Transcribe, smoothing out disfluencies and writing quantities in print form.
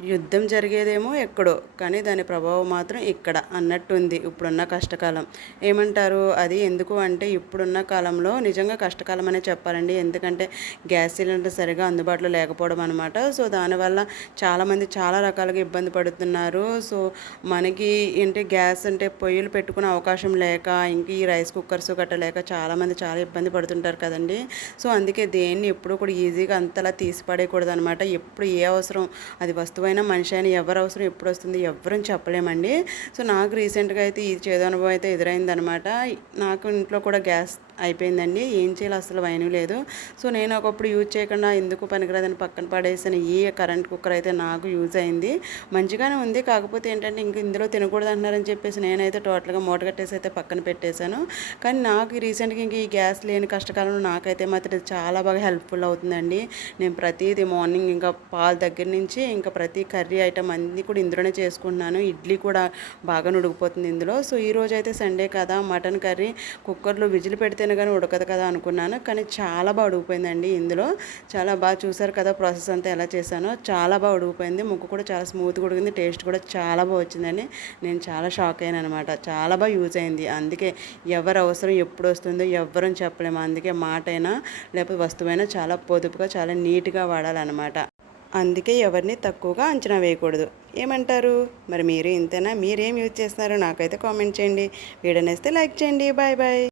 యుద్ధం జరిగేదేమో ఎక్కడో, కానీ దాని ప్రభావం మాత్రం ఇక్కడ అన్నట్టుంది ఇప్పుడున్న కష్టకాలం. ఏమంటారు? అది ఎందుకు అంటే ఇప్పుడున్న కాలంలో నిజంగా కష్టకాలం అనే చెప్పాలండి. ఎందుకంటే గ్యాస్ సిలిండర్ సరిగా అందుబాటులో లేకపోవడం అనమాట. సో దానివల్ల చాలామంది చాలా రకాలుగా ఇబ్బంది పడుతున్నారు. సో మనకి ఏంటి గ్యాస్ అంటే పొయ్యిలు పెట్టుకునే అవకాశం లేక, ఇంక ఈ రైస్ కుక్కర్స్ గట్ట లేక చాలామంది చాలా ఇబ్బంది పడుతుంటారు కదండి. సో అందుకే దేన్ని ఎప్పుడూ కూడా ఈజీగా అంతలా తీసి పడేయకూడదు అనమాట. ఎప్పుడు ఏ అవసరం అది వస్తువైనా మనిషి అయినా ఎవరు అవసరం ఎప్పుడు వస్తుంది ఎవ్వరని చెప్పలేమండి. సో నాకు రీసెంట్గా అయితే ఈ చేదు అనుభవం అయితే ఎదురైందనమాట. నాకు ఇంట్లో కూడా గ్యాస్ అయిపోయిందండి. ఏం చేయాలో అసలు వైను లేదు. సో నేను ఒకప్పుడు యూజ్ చేయకుండా ఎందుకు పనికిరాదని పక్కన పడేసిన ఈ కరెంట్ కుక్కర్ అయితే నాకు యూజ్ అయింది. మంచిగానే ఉంది. కాకపోతే ఏంటంటే ఇంక ఇందులో తినకూడదు అంటున్నారని చెప్పేసి నేనైతే టోటల్గా మూట కట్టేసి అయితే పక్కన పెట్టేశాను. కానీ నాకు రీసెంట్గా ఇంక ఈ గ్యాస్ లేని కష్టకాలంలో నాకైతే మాత్రం చాలా బాగా హెల్ప్ఫుల్ అవుతుందండి. నేను ప్రతిదీ మార్నింగ్ ఇంకా పాలు దగ్గర నుంచి ఇంకా ప్రతి కర్రీ ఐటమ్ అన్నీ కూడా ఇందులోనే చేసుకుంటున్నాను. ఇడ్లీ కూడా బాగా ఉడికిపోతుంది ఇందులో. సో ఈరోజు అయితే సండే కదా, మటన్ కర్రీ కుక్కర్లో విజిల్ పెడితేనే కానీ ఉడకదు కదా అనుకున్నాను. కానీ చాలా బాగా ఉడికిపోయిందండి ఇందులో. చాలా బాగా చూసారు కదా ప్రాసెస్ అంతా ఎలా చేశానో. చాలా బాగా ఉడికిపోయింది. ముక్క కూడా చాలా స్మూత్గా ఉడికింది. టేస్ట్ కూడా చాలా బాగా వచ్చిందండి. నేను చాలా షాక్ అయ్యాను అనమాట. చాలా బాగా యూజ్ అయింది. అందుకే ఎవరు అవసరం ఎప్పుడు వస్తుందో ఎవ్వరని చెప్పలేము. అందుకే మాట అయినా లేకపోతే వస్తువైనా చాలా పొదుపుగా చాలా నీట్గా వాడాలన్నమాట. అందుకే ఎవరిని తక్కువగా అంచనా వేయకూడదు. ఏమంటారు? మరి మీరు ఇంతేనా? మీరేం యూజ్ చేస్తున్నారో నాకైతే కామెంట్ చేయండి. వీడియో నచ్చితే లైక్ చేయండి. Bye bye.